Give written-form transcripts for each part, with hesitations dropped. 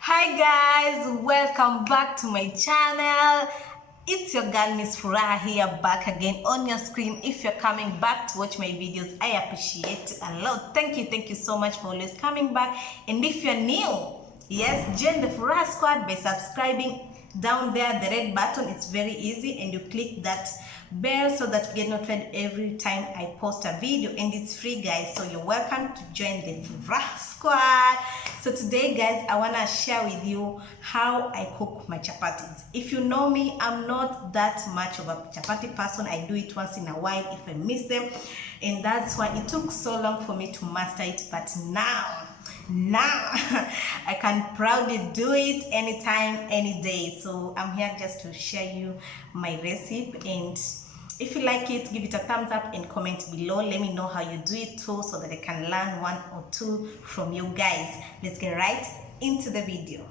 Hi guys, welcome back to my channel. It's your girl Miss Furaha here, back again on your screen. If you're coming back to watch my videos, I appreciate it a lot. Thank you so much for always coming back. And if you're new, yes, join the Furaha squad by subscribing down there, the red button. It's very easy, and you click that bell so that you get notified every time I post a video, and it's free, guys. So you're welcome to join the Furaha squad. So today, guys, I want to share with you how I cook my chapatis. If you know me, I'm not that much of a chapati person. I do it once in a while if I miss them, and that's why it took so long for me to master it. But now I can proudly do it anytime, any day. So I'm here just to share you my recipe, and if you like it, give it a thumbs up and comment below. Let me know how you do it too, so that I can learn one or two from you guys. Let's get right into the video.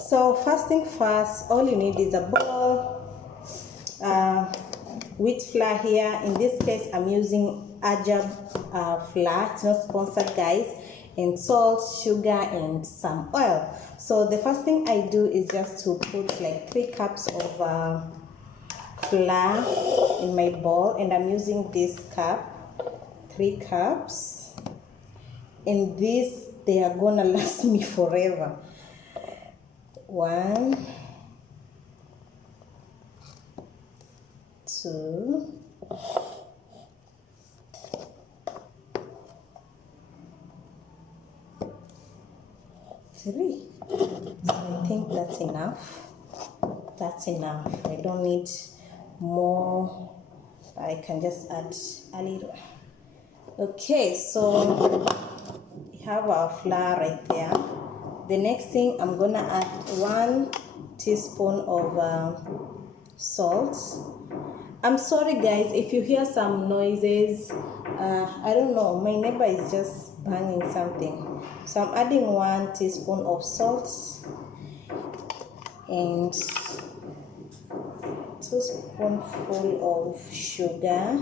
So first thing first, all you need is a bowl, wheat flour here. In this case, I'm using Ajab flour. It's not sponsored, guys. And salt, sugar, and some oil. So the first thing I do is just to put like 3 cups of flour in my bowl, and I'm using this cup, 3 cups, and they are gonna last me forever. 1, 2, 3. So I think that's enough. That's enough. I don't need more. I can just add a little. Okay, so we have our flour right there. The next thing, I'm gonna add 1 teaspoon of salt. I'm sorry, guys, if you hear some noises. I don't know, my neighbor is just banging something. So I'm adding 1 teaspoon of salt and 2 spoonful of sugar.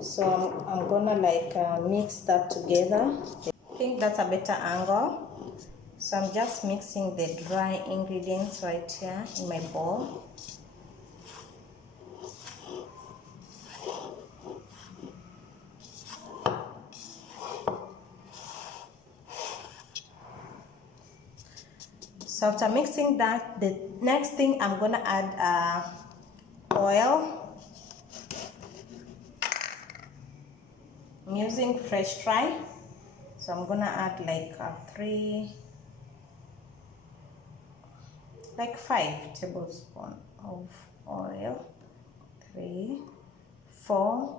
So I'm gonna like mix that together. I think that's a better angle. So I'm just mixing the dry ingredients right here in my bowl. So after mixing that, the next thing I'm gonna add oil. I'm using fresh fry, so I'm gonna add like 5 tablespoons of oil. 3, 4,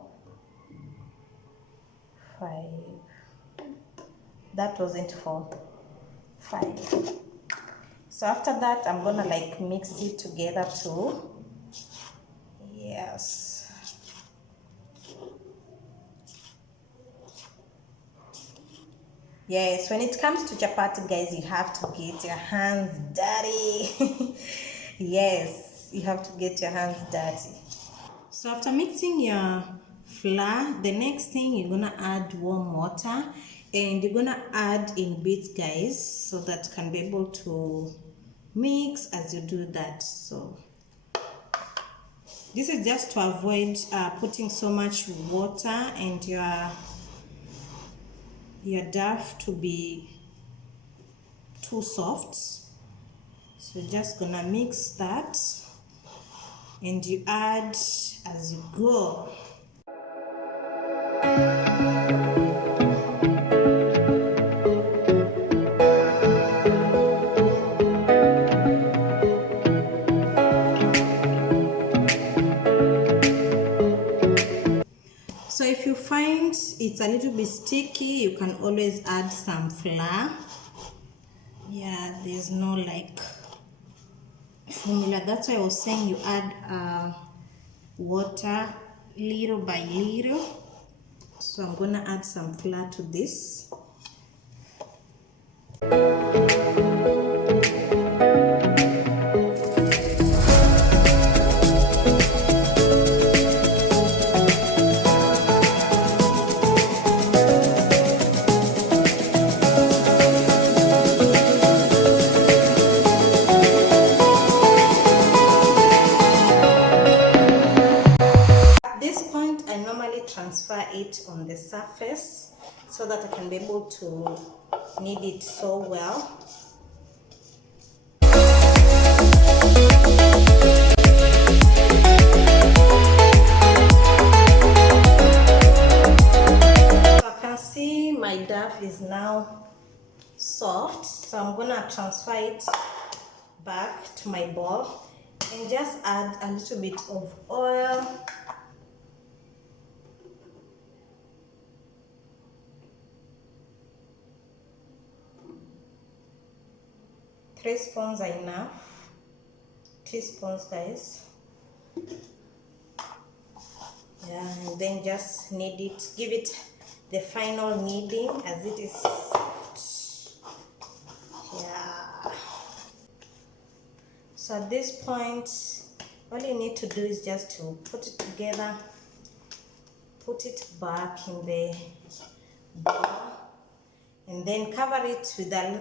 5. That wasn't 4, 5. So after that, I'm gonna like mix it together too. Yes. Yes, when it comes to chapati, guys, you have to get your hands dirty. Yes, you have to get your hands dirty. So after mixing your flour, the next thing you're gonna add warm water, and you're gonna add in bits, guys, so that you can be able to mix as you do that. So this is just to avoid putting so much water and your dough to be too soft. So just gonna mix that, and you add as you go. So if you find it's a little bit sticky, you can always add some flour. Yeah, there's no like formula. That's why I was saying you add water little by little. So I'm gonna add some flour to this. I normally transfer it on the surface so that I can be able to knead it so well. So I can see my dough is now soft, so I'm gonna transfer it back to my bowl and just add a little bit of oil. 3 spoons are enough. Teaspoons, guys. Yeah, and then just knead it. Give it the final kneading as it is soft. Yeah. So at this point, all you need to do is just to put it together, put it back in the bowl, and then cover it with a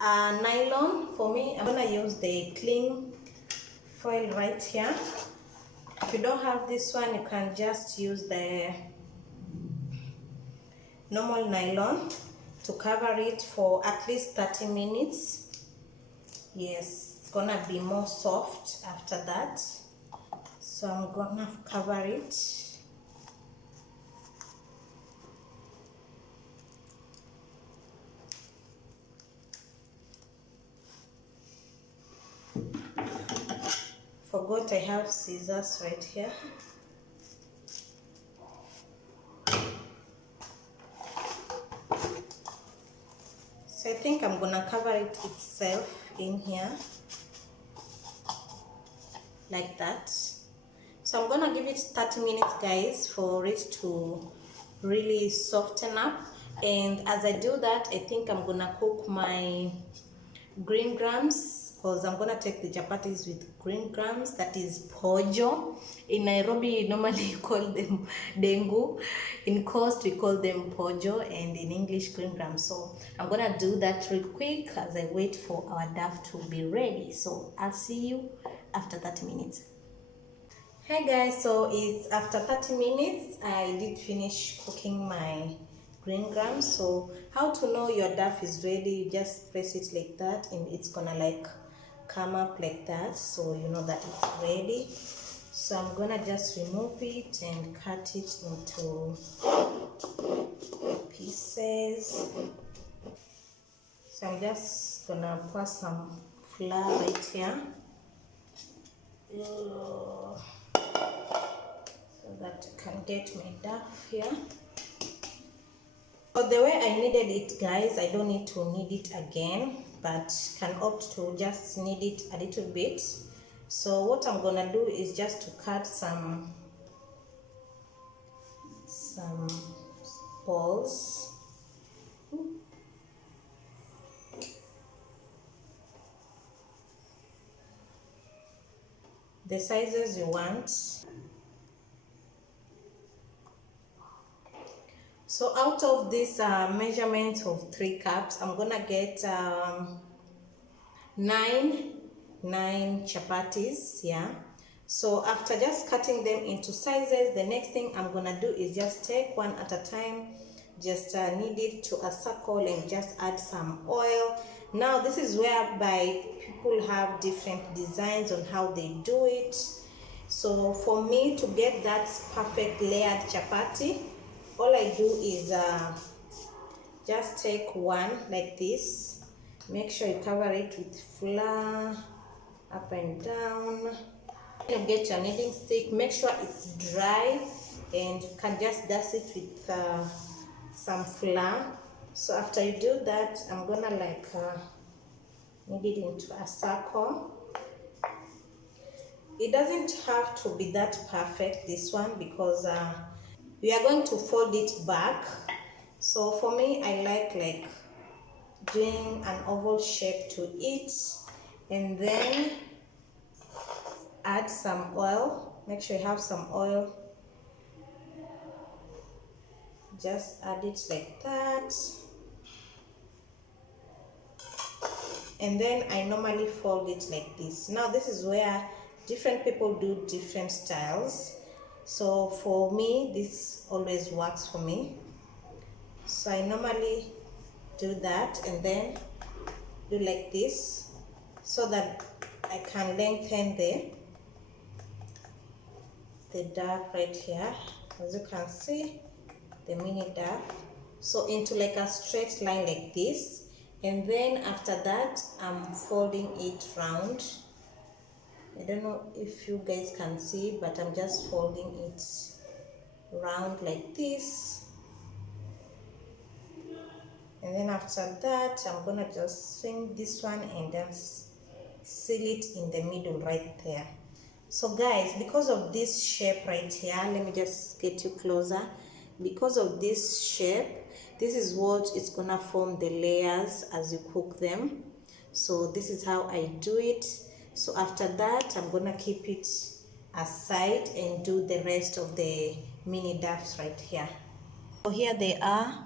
nylon. For me, I'm gonna use the cling foil right here. If you don't have this one, you can just use the normal nylon to cover it for at least 30 minutes. Yes, it's gonna be more soft after that. So I'm gonna cover it. Forgot I have scissors right here. So I think I'm gonna cover it itself in here like that. So I'm gonna give it 30 minutes, guys, for it to really soften up. And as I do that, I think I'm gonna cook my green grams, because I'm gonna take the chapatis with green grams, that is pojo. In Nairobi we normally call them dengu, in coast we call them pojo, and in English green grams. So I'm gonna do that real quick as I wait for our dough to be ready. So I'll see you after 30 minutes. Hi guys, so it's after 30 minutes. I did finish cooking my green grams. So how to know your dough is ready? You just press it like that and it's gonna like come up like that, so you know that it's ready. So I'm gonna just remove it and cut it into pieces. So I'm just gonna pour some flour right here so that I can get my dough here. So the way I kneaded it, guys, I don't need to knead it again, but can opt to just knead it a little bit. So what I'm gonna do is just to cut some balls. The sizes you want. So out of this measurement of 3 cups, I'm gonna get 9 chapatis. Yeah. So after just cutting them into sizes, the next thing I'm gonna do is just take one at a time, just knead it to a circle and just add some oil. Now this is whereby people have different designs on how they do it. So for me to get that perfect layered chapati, all I do is just take one like this. Make sure you cover it with flour up and down. You get your kneading stick, make sure it's dry, and you can just dust it with some flour. So after you do that, I'm gonna like knead it into a circle. It doesn't have to be that perfect, this one, because we are going to fold it back. So for me, I like doing an oval shape to it, and then add some oil. Make sure you have some oil. Just add it like that. And then I normally fold it like this. Now this is where different people do different styles. So for me, this always works for me. So I normally do that and then do like this so that I can lengthen the dark right here. As you can see, the mini dark. So into like a straight line like this. And then after that, I'm folding it round. I don't know if you guys can see, but I'm just folding it round like this. And then after that, I'm gonna just swing this one and then seal it in the middle right there. So guys, because of this shape right here, let me just get you closer. Because of this shape, this is what it's gonna form the layers as you cook them. So this is how I do it. So after that, I'm gonna keep it aside and do the rest of the mini duffs right here. So here they are,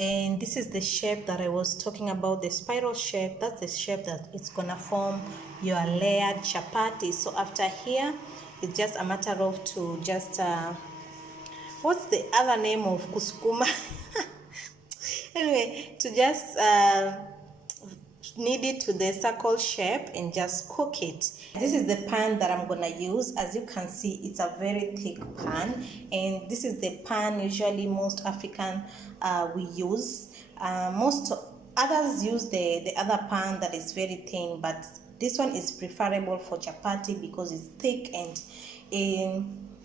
and this is the shape that I was talking about, the spiral shape. That's the shape that it's gonna form your layered chapati. So after here, it's just a matter of to just what's the other name of kusukuma? Anyway, to just knead it to the circle shape and just cook it. This is the pan that I'm gonna use. As you can see, it's a very thick pan, and this is the pan usually most African we use. Most others use the other pan that is very thin, but this one is preferable for chapati because it's thick, and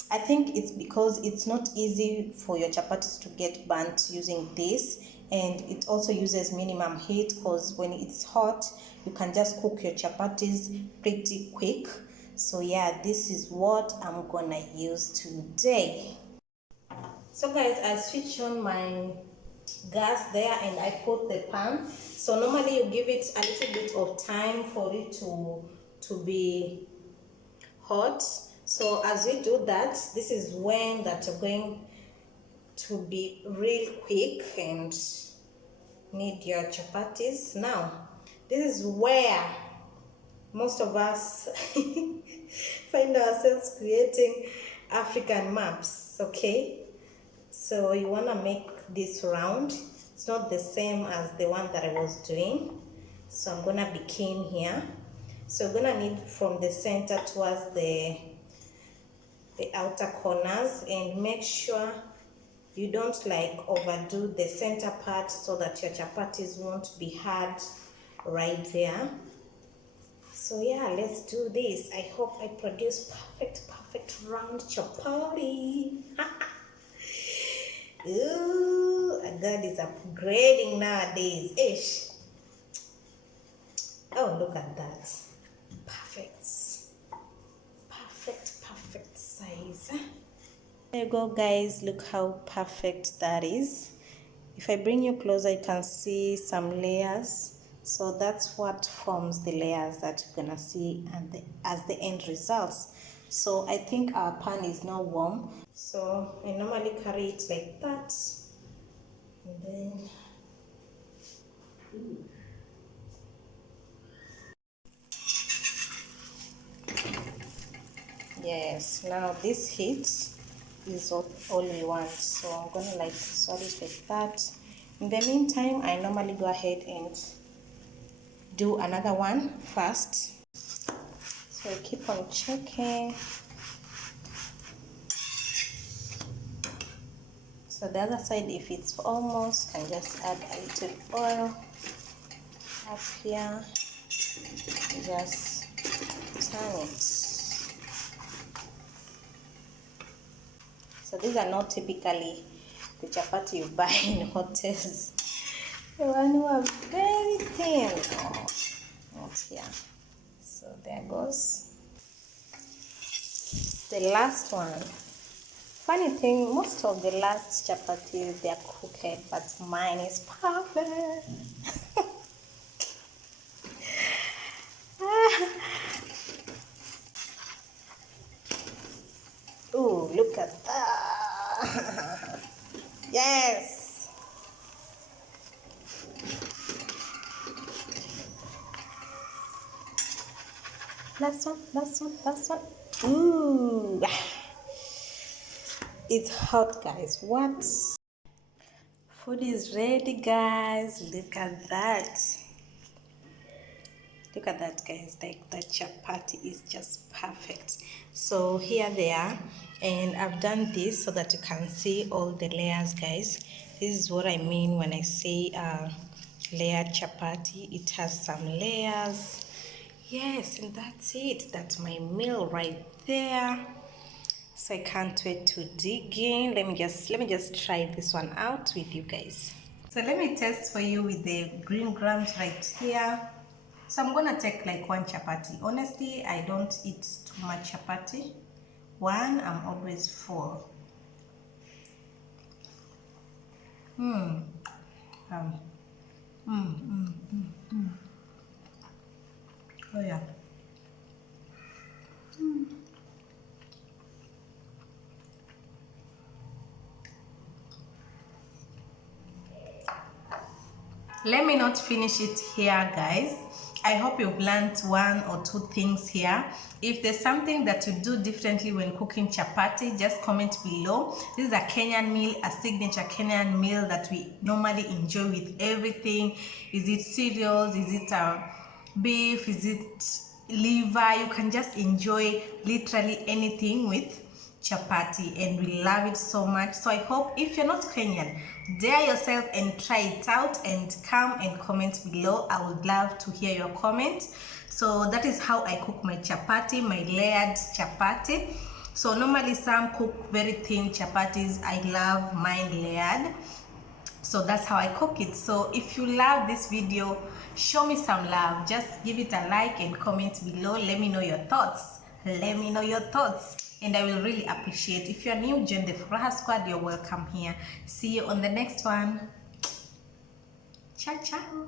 I think it's because it's not easy for your chapatis to get burnt using this, and it also uses minimum heat because when it's hot you can just cook your chapatis pretty quick. So yeah, this is what I'm gonna use today. So guys, I switch on my gas there and I put the pan. So normally you give it a little bit of time for it to be hot. So as you do that, this is when that you're going to be real quick and knead your chapatis. Now this is where most of us find ourselves creating African maps. Okay, so you want to make this round. It's not the same as the one that I was doing, so I'm gonna be keen here. So you're gonna knead from the center towards the outer corners, and make sure you don't like overdo the center part so that your chapatis won't be hard right there. So yeah, let's do this. I hope I produce perfect round chapati. Ooh, God is upgrading nowadays. Ish. Oh, look at that. Perfect size. There you go guys, look how perfect that is. If I bring you closer, you can see some layers. So that's what forms the layers that you're gonna see and as the end results. So I think our pan is now warm. So I normally carry it like that. And then yes, now this heat is all we want. So I'm gonna like swirl it like that. In the meantime, I normally go ahead and do another one first. So I keep on checking. So the other side, if it's almost, can just add a little oil up here. Just turn it. So these are not typically the chapati you buy in hotels. The one who are very thin. Oh, not here. So there goes. The last one. Funny thing, most of the last chapatis they are crooked, but mine is perfect. Ooh, look at that. Yes. Last one, last one, last one. Ooh. It's hot, guys. What? Food is ready, guys. Look at that. Look at that, guys. Like that chapati is just perfect. So here they are, and I've done this so that you can see all the layers, guys. This is what I mean when I say layered chapati. It has some layers. Yes, and that's it. That's my meal right there. So I can't wait to dig in. Let me just try this one out with you guys. So let me test for you with the green grams right here. So I'm gonna take like one chapati. Honestly, I don't eat too much chapati. One, I'm always full. Oh yeah. Let me not finish it here, guys. I hope you've learned one or two things here. If there's something that you do differently when cooking chapati, just comment below. This is a Kenyan meal, a signature Kenyan meal that we normally enjoy with everything. Is it cereals? Is it beef? Is it liver? You can just enjoy literally anything with chapati, and we love it so much. So I hope if you're not Kenyan, dare yourself and try it out, and come and comment below. I would love to hear your comment. So that is how I cook my chapati, my layered chapati. So normally some cook very thin chapatis. I love mine layered. So that's how I cook it. So if you love this video, show me some love. Just give it a like and comment below. Let me know your thoughts. Let me know your thoughts, and I will really appreciate. If you're new, join the Furaha Squad. You're welcome here. See you on the next one. Ciao, ciao.